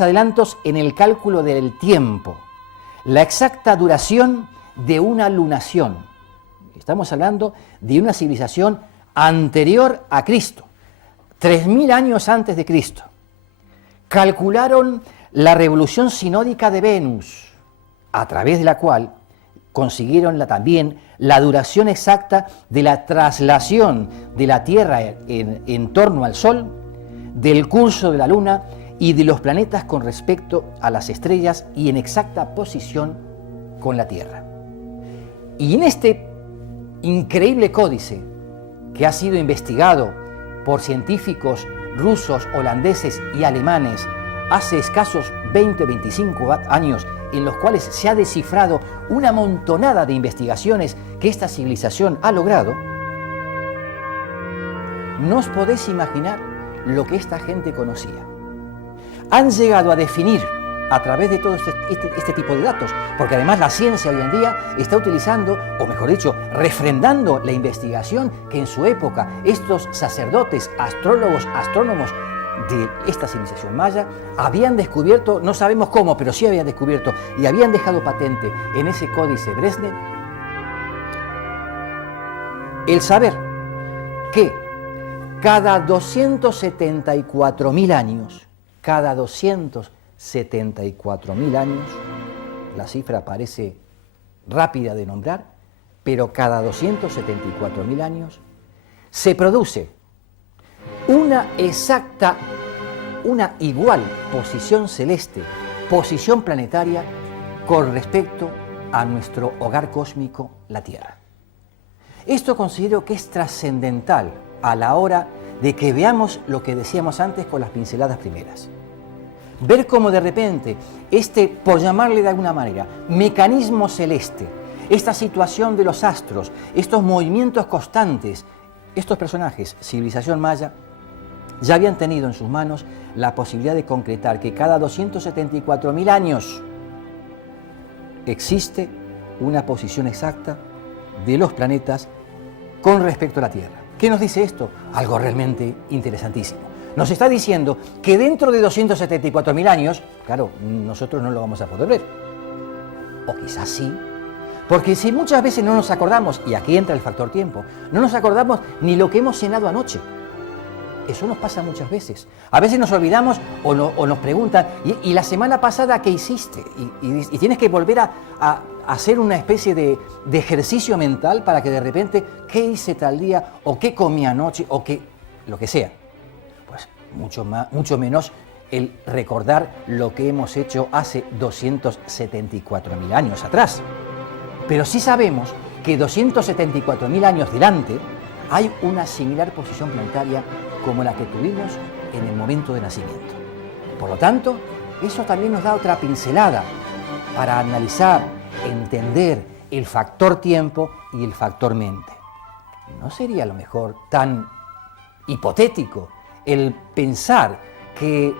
adelantos en el cálculo del tiempo, la exacta duración de una lunación. Estamos hablando de una civilización anterior a Cristo, 3000 años antes de Cristo. Calcularon la revolución sinódica de Venus, a través de la cual consiguieron también la duración exacta de la traslación de la Tierra en torno al Sol, del curso de la Luna y de los planetas con respecto a las estrellas y en exacta posición con la Tierra. Y en este increíble códice que ha sido investigado por científicos rusos, holandeses y alemanes hace escasos 20 o 25 años, en los cuales se ha descifrado una montonada de investigaciones que esta civilización ha logrado, no os podéis imaginar lo que esta gente conocía. Han llegado a definir a través de todo este tipo de datos, porque además la ciencia hoy en día está utilizando, o mejor dicho, refrendando la investigación que en su época estos sacerdotes, astrólogos, astrónomos de esta civilización maya habían descubierto, no sabemos cómo, pero sí habían descubierto y habían dejado patente en ese códice Brezhnev el saber que cada 274.000 años, la cifra parece rápida de nombrar, pero cada 274.000 años se produce una igual posición celeste, posición planetaria con respecto a nuestro hogar cósmico, la Tierra. Esto considero que es trascendental a la hora de que veamos lo que decíamos antes con las pinceladas primeras. Ver cómo de repente por llamarle de alguna manera, mecanismo celeste, esta situación de los astros, estos movimientos constantes, estos personajes, civilización maya, ya habían tenido en sus manos la posibilidad de concretar que cada 274.000 años existe una posición exacta de los planetas con respecto a la Tierra. ¿Qué nos dice esto? Algo realmente interesantísimo. Nos está diciendo que dentro de 274.000 años, claro, nosotros no lo vamos a poder ver. O quizás sí, porque si muchas veces no nos acordamos, y aquí entra el factor tiempo, no nos acordamos ni lo que hemos cenado anoche. Eso nos pasa muchas veces. A veces nos olvidamos o nos preguntan, ¿y la semana pasada qué hiciste? Y tienes que volver a hacer una especie de ejercicio mental para que de repente, ¿qué hice tal día? ¿O qué comí anoche? ¿O qué? Lo que sea. Pues mucho menos el recordar lo que hemos hecho hace 274.000 años atrás. Pero sí sabemos que 274.000 años delante hay una similar posición planetaria como la que tuvimos en el momento de nacimiento. Por lo tanto, eso también nos da otra pincelada para analizar, entender el factor tiempo y el factor mente. ¿No sería a lo mejor tan hipotético el pensar que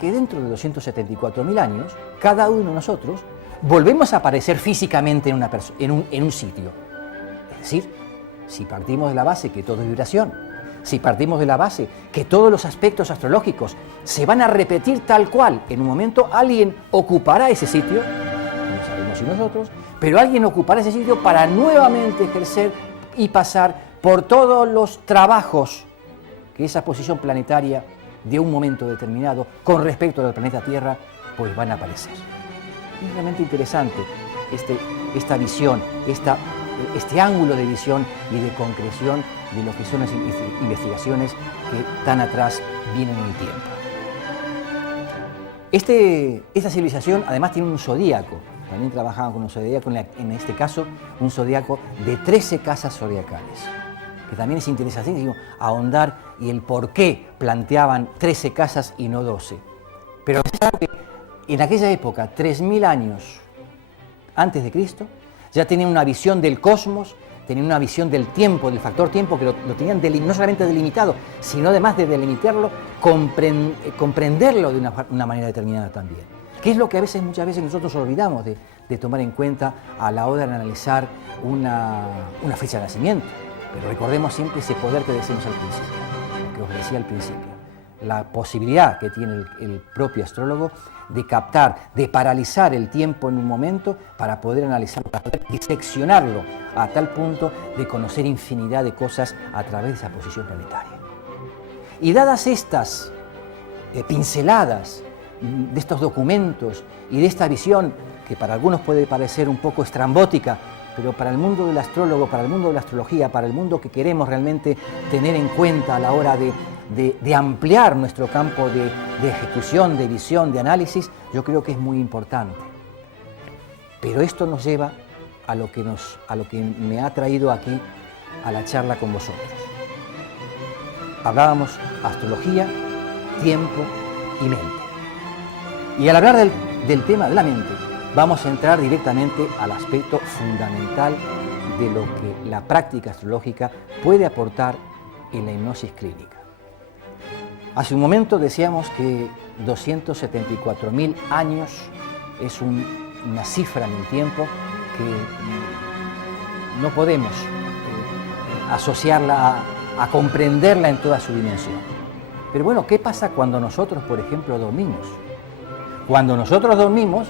dentro de 274.000 años, cada uno de nosotros volvemos a aparecer físicamente en un sitio? Es decir, si partimos de la base que todo es vibración, si partimos de la base que todos los aspectos astrológicos se van a repetir tal cual, en un momento alguien ocupará ese sitio, no sabemos si nosotros, pero alguien ocupará ese sitio para nuevamente ejercer y pasar por todos los trabajos que esa posición planetaria de un momento determinado con respecto al planeta Tierra, pues van a aparecer. Es realmente interesante esta visión, este ángulo de visión y de concreción de lo que son las investigaciones que tan atrás vienen en el tiempo. Esta civilización además tiene un zodíaco, también trabajaban con un zodíaco, en este caso un zodíaco de 13 casas zodiacales, que también es interesantísimo ahondar y el por qué planteaban 13 casas y no 12. Pero es claro que en aquella época, 3.000 años antes de Cristo, ya tenían una visión del cosmos, tenían una visión del tiempo, del factor tiempo, que lo tenían no solamente delimitado, sino además de delimitarlo, comprenderlo de una manera determinada también. Que es lo que muchas veces nosotros olvidamos de tomar en cuenta a la hora de analizar una fecha de nacimiento. Pero recordemos siempre ese poder que decíamos al principio, que os decía al principio. la posibilidad que tiene el propio astrólogo de captar, de paralizar el tiempo en un momento para poder analizarlo, para poder diseccionarlo a tal punto de conocer infinidad de cosas a través de esa posición planetaria. Y dadas estas pinceladas de estos documentos y de esta visión, que para algunos puede parecer un poco estrambótica, pero para el mundo del astrólogo, para el mundo de la astrología, para el mundo que queremos realmente tener en cuenta a la hora de ampliar nuestro campo de ejecución, de visión, de análisis, yo creo que es muy importante. Pero esto nos lleva a lo que me ha traído aquí a la charla con vosotros. Hablábamos astrología, tiempo y mente. Y al hablar del tema de la mente, vamos a entrar directamente al aspecto fundamental de lo que la práctica astrológica puede aportar en la hipnosis clínica. Hace un momento decíamos que 274.000 años es una cifra en el tiempo que no podemos asociarla a comprenderla en toda su dimensión. Pero bueno, ¿qué pasa cuando nosotros, por ejemplo, dormimos? Cuando nosotros dormimos,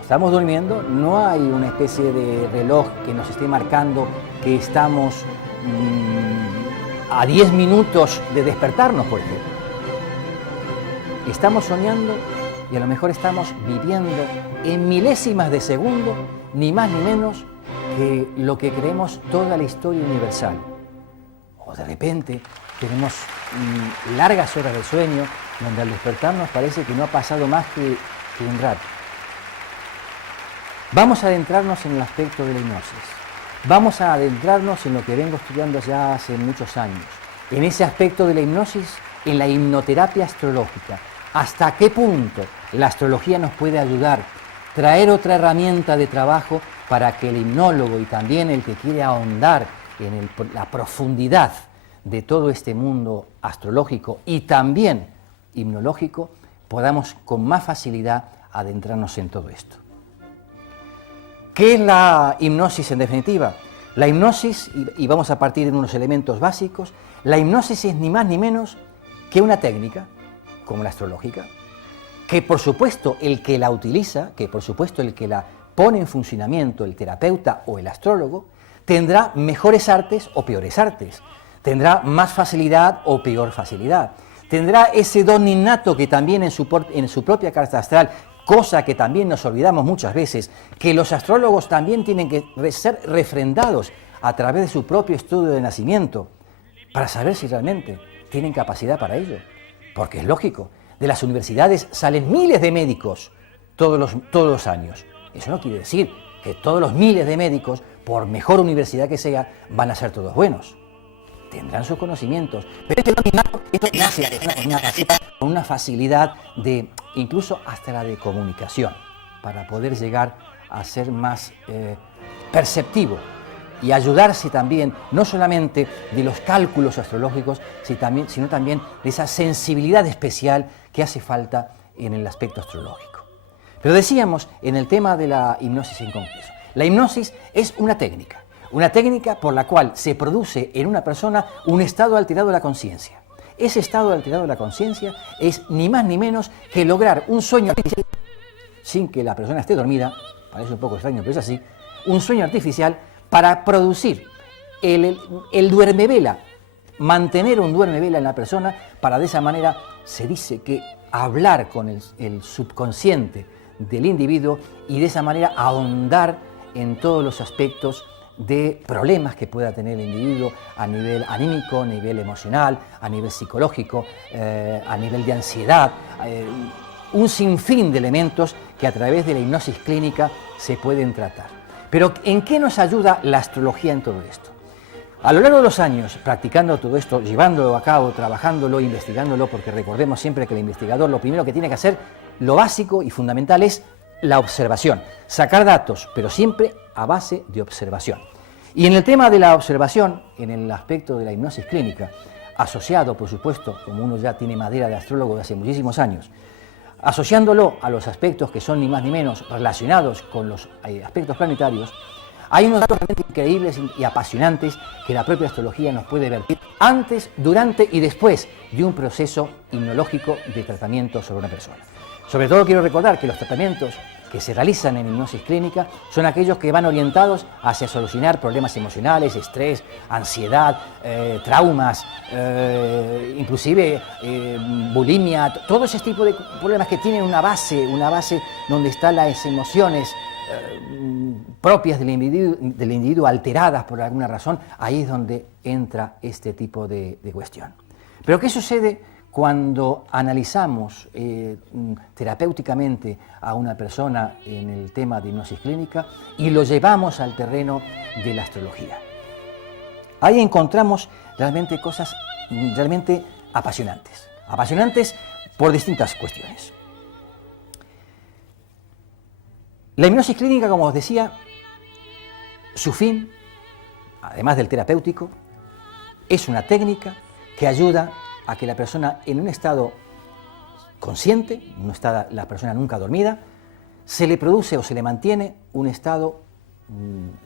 estamos durmiendo, no hay una especie de reloj que nos esté marcando que estamos a 10 minutos de despertarnos, por ejemplo. Estamos soñando y a lo mejor estamos viviendo en milésimas de segundo, ni más ni menos que lo que creemos toda la historia universal. O de repente tenemos largas horas de sueño donde al despertarnos parece que no ha pasado más que un rato. Vamos a adentrarnos en el aspecto de la hipnosis. Vamos a adentrarnos en lo que vengo estudiando ya hace muchos años, en ese aspecto de la hipnosis, en la hipnoterapia astrológica. ¿Hasta qué punto la astrología nos puede ayudar? Traer otra herramienta de trabajo para que el hipnólogo y también el que quiere ahondar en la profundidad de todo este mundo astrológico y también hipnológico, podamos con más facilidad adentrarnos en todo esto. ¿Qué es la hipnosis en definitiva? La hipnosis, y vamos a partir de unos elementos básicos, la hipnosis es ni más ni menos que una técnica, como la astrológica, que por supuesto el que la utiliza, que por supuesto el que la pone en funcionamiento, el terapeuta o el astrólogo, tendrá mejores artes o peores artes, tendrá más facilidad o peor facilidad, tendrá ese don innato que también en su propia carta astral, cosa que también nos olvidamos muchas veces, que los astrólogos también tienen que ser refrendados a través de su propio estudio de nacimiento, para saber si realmente tienen capacidad para ello. Porque es lógico, de las universidades salen miles de médicos todos los años. Eso no quiere decir que todos los miles de médicos, por mejor universidad que sea, van a ser todos buenos. Tendrán sus conocimientos, pero esto nace con una facilidad de, incluso hasta la de comunicación, para poder llegar a ser más perceptivo y ayudarse también, no solamente de los cálculos astrológicos, sino también de esa sensibilidad especial que hace falta en el aspecto astrológico. Pero decíamos, en el tema de la hipnosis en concreto, la hipnosis es una técnica por la cual se produce en una persona un estado alterado de la conciencia. Ese estado alterado de la conciencia es ni más ni menos que lograr un sueño artificial, sin que la persona esté dormida, parece un poco extraño, pero es así, un sueño artificial para producir el duermevela, mantener un duermevela en la persona, para de esa manera se dice que hablar con el subconsciente del individuo y de esa manera ahondar en todos los aspectos de problemas que pueda tener el individuo a nivel anímico, a nivel emocional, a nivel psicológico, a nivel de ansiedad, un sinfín de elementos que a través de la hipnosis clínica se pueden tratar. Pero ¿en qué nos ayuda la astrología en todo esto? A lo largo de los años, practicando todo esto, llevándolo a cabo, trabajándolo, investigándolo, porque recordemos siempre que el investigador lo primero que tiene que hacer, lo básico y fundamental es la observación, sacar datos, pero siempre a base de observación. Y en el tema de la observación, en el aspecto de la hipnosis clínica, asociado, por supuesto, como uno ya tiene madera de astrólogo de hace muchísimos años, asociándolo a los aspectos que son ni más ni menos relacionados con los aspectos planetarios, Hay unos datos realmente increíbles y apasionantes que la propia astrología nos puede vertir antes, durante y después de un proceso hipnológico de tratamiento sobre una persona. Sobre todo quiero recordar que los tratamientos que se realizan en hipnosis clínica son aquellos que van orientados hacia solucionar problemas emocionales, estrés, ansiedad, traumas, inclusive bulimia, todo ese tipo de problemas que tienen una base donde están las emociones propias del individuo alteradas por alguna razón. Ahí es donde entra este tipo de cuestión. Pero ¿qué sucede cuando analizamos terapéuticamente a una persona en el tema de hipnosis clínica y lo llevamos al terreno de la astrología? Ahí encontramos realmente cosas realmente apasionantes por distintas cuestiones. La hipnosis clínica, como os decía, su fin, además del terapéutico, es una técnica que ayuda a que la persona en un estado consciente, no está la persona nunca dormida, se le produce o se le mantiene un estado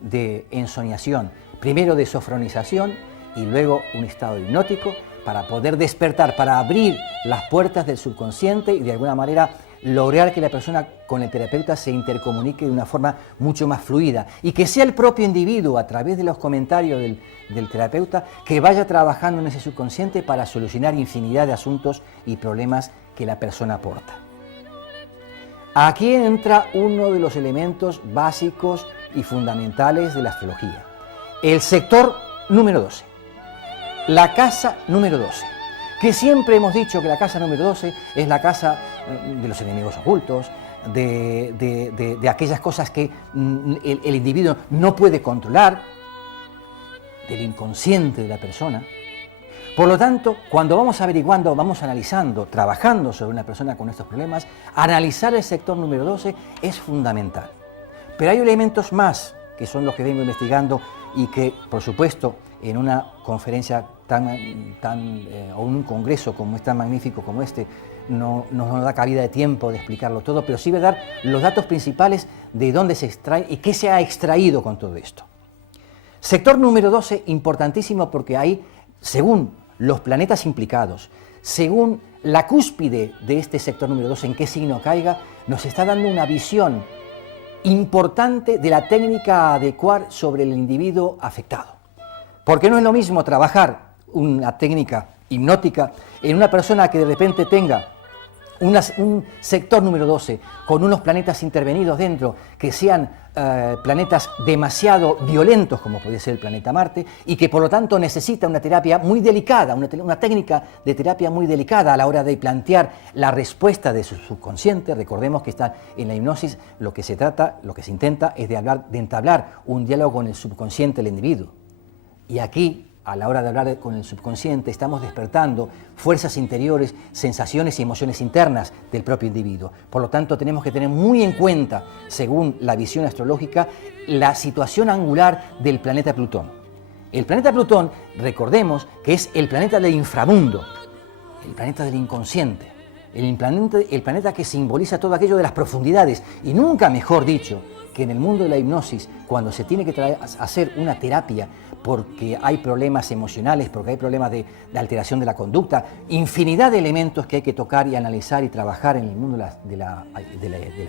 de ensoñación, primero de sofronización y luego un estado hipnótico para poder despertar, para abrir las puertas del subconsciente y de alguna manera lograr que la persona con el terapeuta se intercomunique de una forma mucho más fluida y que sea el propio individuo, a través de los comentarios del terapeuta, que vaya trabajando en ese subconsciente para solucionar infinidad de asuntos y problemas que la persona aporta. Aquí entra uno de los elementos básicos y fundamentales de la astrología, el sector número 12, la casa número 12. Que siempre hemos dicho que la casa número 12 es la casa de los enemigos ocultos, de aquellas cosas que el individuo no puede controlar, del inconsciente de la persona. Por lo tanto, cuando vamos averiguando, vamos analizando, trabajando sobre una persona con estos problemas, analizar el sector número 12 es fundamental. Pero hay elementos más, que son los que vengo investigando y que, por supuesto, en una conferencia o un congreso como es tan magnífico como este, no nos da cabida de tiempo de explicarlo todo, pero sí voy a dar los datos principales de dónde se extrae y qué se ha extraído con todo esto. Sector número 12, importantísimo porque ahí, según los planetas implicados, según la cúspide de este sector número 12, en qué signo caiga, nos está dando una visión importante de la técnica a adecuar sobre el individuo afectado. Porque no es lo mismo trabajar una técnica hipnótica en una persona que de repente tenga un sector número 12 con unos planetas intervenidos dentro que sean planetas demasiado violentos, como puede ser el planeta Marte, y que por lo tanto necesita una terapia muy delicada, una técnica de terapia muy delicada a la hora de plantear la respuesta de su subconsciente. Recordemos que está en la hipnosis, lo que se intenta es de entablar un diálogo con el subconsciente del individuo. Y aquí, a la hora de hablar con el subconsciente, estamos despertando fuerzas interiores, sensaciones y emociones internas del propio individuo. Por lo tanto, tenemos que tener muy en cuenta, según la visión astrológica, la situación angular del planeta Plutón. El planeta Plutón, recordemos que es el planeta del inframundo, el planeta del inconsciente, el planeta que simboliza todo aquello de las profundidades, y nunca mejor dicho que en el mundo de la hipnosis, cuando se tiene que hacer una terapia porque hay problemas emocionales, porque hay problemas de alteración de la conducta, infinidad de elementos que hay que tocar y analizar y trabajar en el mundo de la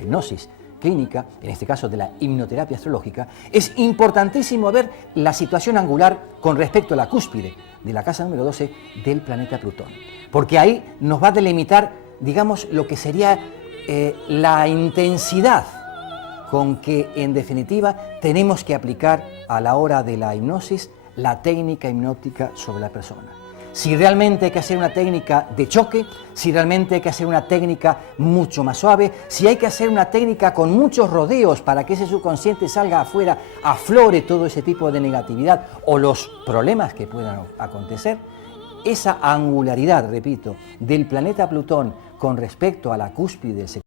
hipnosis clínica, en este caso de la hipnoterapia astrológica, es importantísimo ver la situación angular con respecto a la cúspide de la casa número 12 del planeta Plutón, porque ahí nos va a delimitar, digamos, lo que sería la intensidad con que, en definitiva, tenemos que aplicar a la hora de la hipnosis la técnica hipnótica sobre la persona. Si realmente hay que hacer una técnica de choque, si realmente hay que hacer una técnica mucho más suave, si hay que hacer una técnica con muchos rodeos para que ese subconsciente salga afuera, aflore todo ese tipo de negatividad o los problemas que puedan acontecer, esa angularidad, repito, del planeta Plutón con respecto a la cúspide del sector